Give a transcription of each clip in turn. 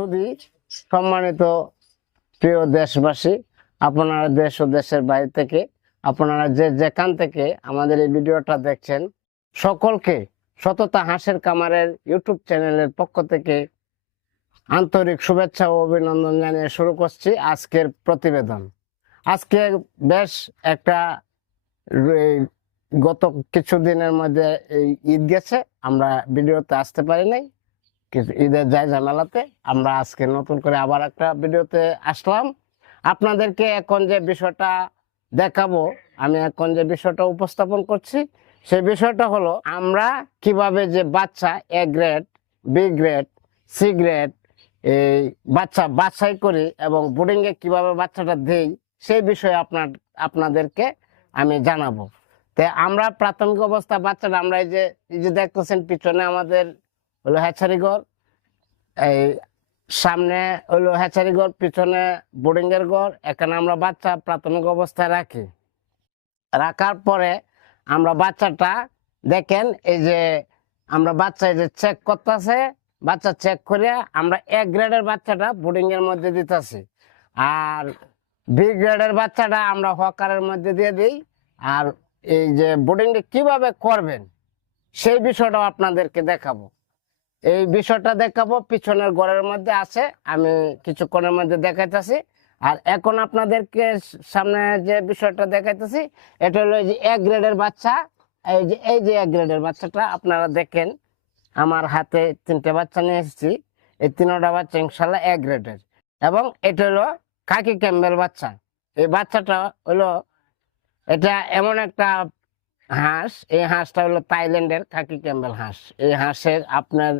শুধু সম্মানিত প্রিয় দেশবাসী, আপনারা দেশ ও দেশের বাইরে থেকে, আপনারা যে যেখান থেকে আমাদের এই ভিডিওটা দেখছেন, সকলকে সততা হাঁসের কামারের ইউটিউব চ্যানেলের পক্ষ থেকে আন্তরিক শুভেচ্ছা ও অভিনন্দন জানিয়ে শুরু করছি আজকের প্রতিবেদন। আজকে বেশ একটা গত কিছুদিনের মধ্যে এই ঈদ গেছে, আমরা ভিডিওতে আসতে পারি নাই। কিছু ঈদের যায় ঝামেলাতে আমরা আজকে নতুন করে আবার একটা ভিডিওতে আসলাম। আপনাদেরকে এখন যে বিষয়টা দেখাবো, আমি এখন যে বিষয়টা উপস্থাপন করছি, সে বিষয়টা হলো আমরা কীভাবে যে বাচ্চা A grade B grade C grade এই বাচ্চা বাছাই করি এবং বোর্ডিংয়ে কীভাবে বাচ্চাটা দেই, সেই বিষয়ে আপনার, আপনাদেরকে আমি জানাব। তে আমরা প্রাথমিক অবস্থা বাচ্চাটা আমরা এই যে এই যে দেখতেছেন পিছনে আমাদের হলো হ্যাচারি ঘর, এই সামনে হলো হ্যাচারি ঘর, পিছনে বোর্ডিং এর ঘর, এখানে আমরা বাচ্চা প্রাথমিক অবস্থায় রাখি। রাখার পরে আমরা বাচ্চাটা দেখেন, এই যে আমরা বাচ্চা এই যে চেক করতেছে, বাচ্চা চেক করে আমরা এক গ্রেডের বাচ্চাটা বোর্ডিং এর মধ্যে দিতেছি। আর বি গ্রেডের বাচ্চাটা আমরা হকারের মধ্যে দিয়ে দিই। আর এই যে বোর্ডিংটা কীভাবে করবেন, সেই বিষয়টাও আপনাদেরকে দেখাবো। এই বিষয়টা দেখাবো, পিছনের ঘরের মধ্যে আছে, আমি কিছুক্ষণের মধ্যে দেখাইতেছি। আর এখন আপনাদেরকে সামনে যে বিষয়টা দেখাইতেছি, এটা হলো এই যে এক গ্রেডের বাচ্চা। এই যে এই যে এক গ্রেডের বাচ্চাটা, আপনারা দেখেন, আমার হাতে তিনটে বাচ্চা নিয়ে এসেছি। এই তিনটা বাচ্চা ইনশাল্লাহ এক গ্রেডের। এবং এটা হলো কাকি ক্যাম্বেল বাচ্চা। এই বাচ্চাটা হলো, এটা এমন একটা হাঁস, এই হাঁসটা হলো থাইল্যান্ডের কাকি ক্যাম্বেল হাঁস। এই হাঁসের আপনার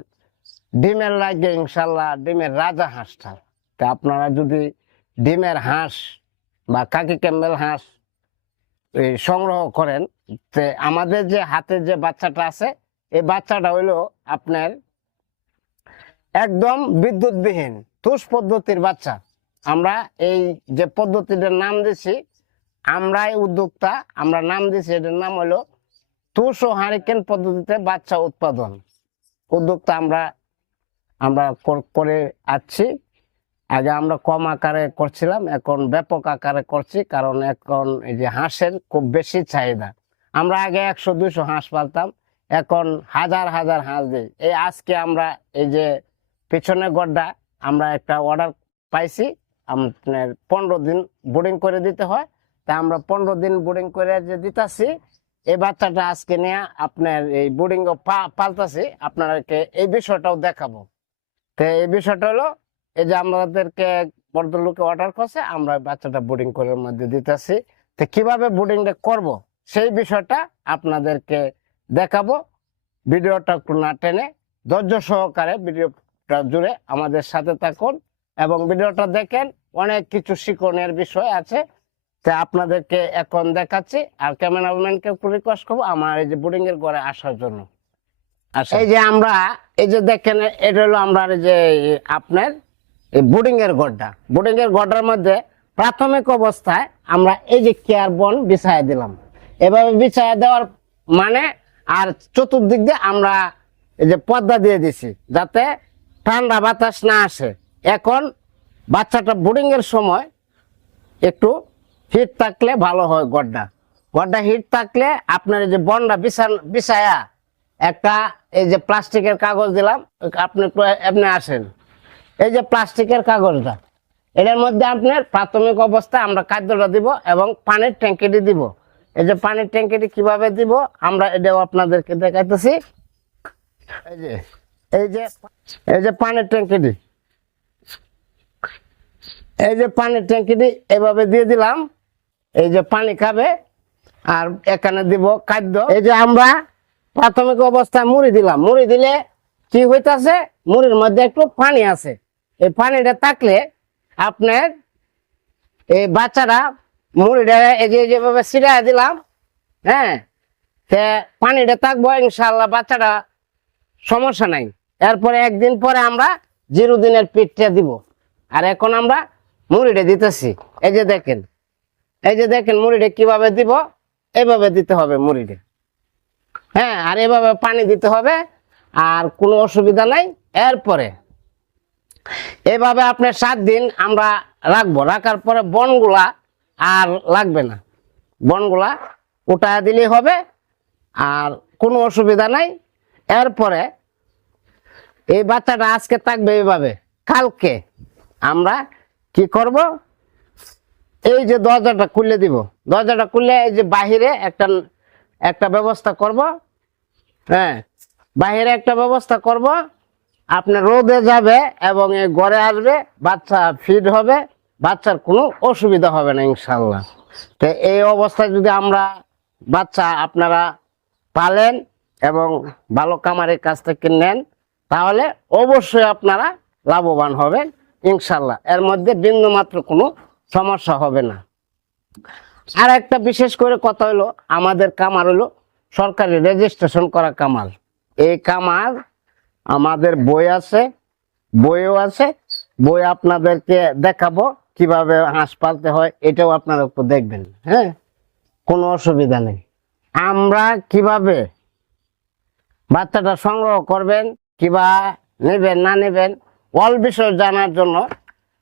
ডিমের লাগে ইনশাল্লাহ ডিমের রাজা হাঁসটা। তা আপনারা যদি ডিমের হাঁস বা কাকি ক্যাম্বেল হাঁস সংগ্রহ করেন, তে আমাদের যে হাতে যে বাচ্চাটা আছে, এই বাচ্চাটা হইল আপনার একদম বিদ্যুৎবিহীন তুষ পদ্ধতির বাচ্চা। আমরা এই যে পদ্ধতিটার নাম দিছি আমরাই উদ্যোক্তা, আমরা নাম দিয়েছি এটার নাম হলো তুষ ও হারিকেন পদ্ধতিতে বাচ্চা উৎপাদন। উদ্যোক্তা আমরা আমরা করে আসছি আগে আমরা কম আকারে করছিলাম, এখন ব্যাপক আকারে করছি, কারণ এখন এই যে হাঁসের খুব বেশি চাহিদা। আমরা আগে একশো, দুইশো হাঁস পালতাম, এখন হাজার হাজার হাঁস দিই। এই আজকে আমরা এই যে পিছনে গড্ডা, আমরা একটা অর্ডার পাইছি, আপনার পনেরো দিন বোর্ডিং করে দিতে হয়। তা আমরা পনেরো দিন বোর্ডিং করে যে দিতাছি, এই বাচ্চাটা আজকে নিয়ে আপনার এই বোর্ডিং পাল্টাছি আপনাদেরকে এই বিষয়টাও দেখাবো। তো এই বিষয়টা হলো, এই যে আমাদেরকে ভদ্রলোকে অর্ডার করছে, আমরা বাচ্চাটা বোর্ডিং করার মধ্যে দিতেছি। তো কীভাবে বোর্ডিংটা করব, সেই বিষয়টা আপনাদেরকে দেখাবো। ভিডিওটা একটু না টেনে ধৈর্য সহকারে ভিডিওটা জুড়ে আমাদের সাথে থাকুন এবং ভিডিওটা দেখেন, অনেক কিছু শিক্ষণের বিষয় আছে। তা আপনাদেরকে এখন দেখাচ্ছি, আর ক্যামেরাম্যানকে রিকোয়েস্ট করব, আমার এই যে বোর্ডিং এর ঘরে আসার জন্য। এই যে আমরা, এই যে দেখেন, এটা হলো আমরা যে আপনার এই বোর্ডিং এর ঘরটা। বোর্ডিং এর ঘরটার মধ্যে প্রাথমিক অবস্থায় আমরা এই যে কেয়ার বন বিছায় দিলাম। এভাবে বিছায় দেওয়ার মানে আর চতুর্দিক দিয়ে আমরা এই যে পর্দা দিয়ে দিছি, যাতে ঠান্ডা বাতাস না আসে। এখন বাচ্চাটা বোর্ডিং এর সময় একটু হিট থাকলে ভালো হয় গড্ডা। গড্ডা হিট থাকলে আপনার এই যে বনটা বিছান বিছায়া, একটা এই যে প্লাস্টিকের কাগজ দিলাম, আপনি এমনি আসেন। এই যে প্লাস্টিকের কাগজটা, এটার মধ্যে আপনার প্রাথমিক অবস্থায় আমরা খাদ্যটা দিব এবং পানির ট্যাঙ্কিটি দিব। এই যে পানির ট্যাঙ্কিটি কীভাবে দিব, আমরা এটাও আপনাদেরকে দেখাইতেছি। এই যে এই যে এই যে পানির ট্যাঙ্কিটি, এই যে পানির ট্যাঙ্কিটি এভাবে দিয়ে দিলাম। এই যে পানি খাবে আর এখানে দিব খাদ্য। এই যে আমরা প্রাথমিক অবস্থায় মুড়ি দিলাম। মুড়ি দিলে কি হইতাছে? মুড়ির মধ্যে একটু পানি আছে। এই পানিটা থাকলে আপনার এই বাচ্চারা মুড়িটা এই যে যেভাবে ছিড়াই দিলাম হ্যাঁ তে পানিটা থাকব ইনশাল্লাহ বাচ্চাটা সমস্যা নাই। এরপরে একদিন পরে আমরা জিরো দিনের পিঠটা দিব। আর এখন আমরা মুড়িটা দিতেছি। এই যে দেখেন এই যে দেখেন মুড়িটা কীভাবে দিব? এইভাবে দিতে হবে মুড়িটা। হ্যাঁ আর এভাবে পানি দিতে হবে, আর কোনো অসুবিধা নাই। এরপরে, এভাবে আপনি সাত দিন আমরা রাখব। রাখার পরে বনগুলা আর লাগবে না। বনগুলা উঠা দিলেই হবে, আর কোনো অসুবিধা নাই। এরপরে, এই বাচ্চাটা আজকে থাকবে এইভাবে কালকে আমরা কি করব? এই যে দরজাটা খুলে দিব। দরজাটা খুলে এই যে বাহিরে একটা একটা ব্যবস্থা করব। হ্যাঁ বাহিরে একটা ব্যবস্থা করব। আপনার রোদে যাবে এবং ঘরে আসবে, বাচ্চা ফিড হবে, বাচ্চার কোনো অসুবিধা হবে না ইনশাল্লাহ তো এই অবস্থায় যদি আমরা বাচ্চা আপনারা পালেন এবং ভালো কামারের কাছ থেকে নেন, তাহলে অবশ্যই আপনারা লাভবান হবেন ইনশাল্লাহ এর মধ্যে বিন্দু মাত্র কোনো সমস্যা হবে না। আর একটা বিশেষ করে কথা হলো, আমাদের কামার হলো সরকারি রেজিস্ট্রেশন করা কামার এই কামার আমাদের বই আছে, বইও আছে। বই আপনাদেরকে দেখাবো কীভাবে হাঁস পালতে হয়, এটাও আপনারা একটু দেখবেন হ্যাঁ? কোনো অসুবিধা নেই। আমরা কীভাবে বাচ্চাটা সংগ্রহ করবেন, কিবা নেবেন, না নেবেন অল বিষয় জানার জন্য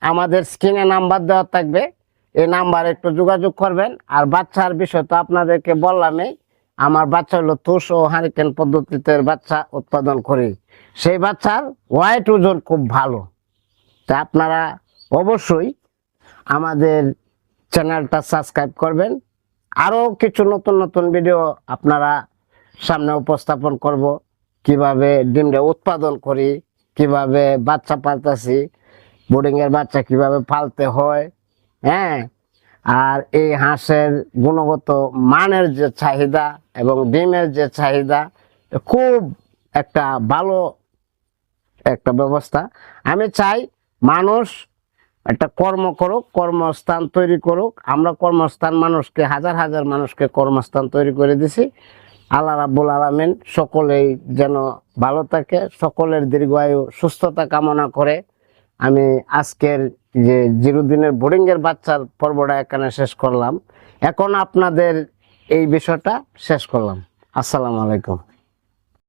আমাদের স্ক্রিনে নাম্বার দেওয়া থাকবে। এই নাম্বার একটু যোগাযোগ করবেন। আর বাচ্চার বিষয় তো আপনাদেরকে বললামই, আমার বাচ্চা হলো তুষ ও হারিকেন পদ্ধতিতে বাচ্চা উৎপাদন করি। সেই বাচ্চার ওয়াইট ওজন খুব ভালো। তা আপনারা অবশ্যই আমাদের চ্যানেলটা সাবস্ক্রাইব করবেন। আরও কিছু নতুন নতুন ভিডিও আপনারা সামনে উপস্থাপন করব। কীভাবে ডিমটা উৎপাদন করি, কীভাবে বাচ্চা পালতেছি বোর্ডিংয়ের বাচ্চা কীভাবে পালতে হয় হ্যাঁ? আর এই হাঁসের গুণগত মানের যে চাহিদা এবং ডিমের যে চাহিদা, খুব একটা ভালো একটা ব্যবস্থা। আমি চাই মানুষ একটা কর্ম করুক, কর্মস্থান তৈরি করুক। আমরা কর্মস্থান মানুষকে, হাজার হাজার মানুষকে কর্মস্থান তৈরি করে দিছি। আল্লাহ রাব্বুল আলমিন সকলেই যেন ভালো থাকে, সকলের দীর্ঘায়ু, সুস্থতা কামনা করে আমি আজকের যে জিরুদ্দিনের বোরিংয়ের বাচ্চার পর্বটা এখানে শেষ করলাম। এখন আপনাদের এই বিষয়টা শেষ করলাম। আসসালামু আলাইকুম।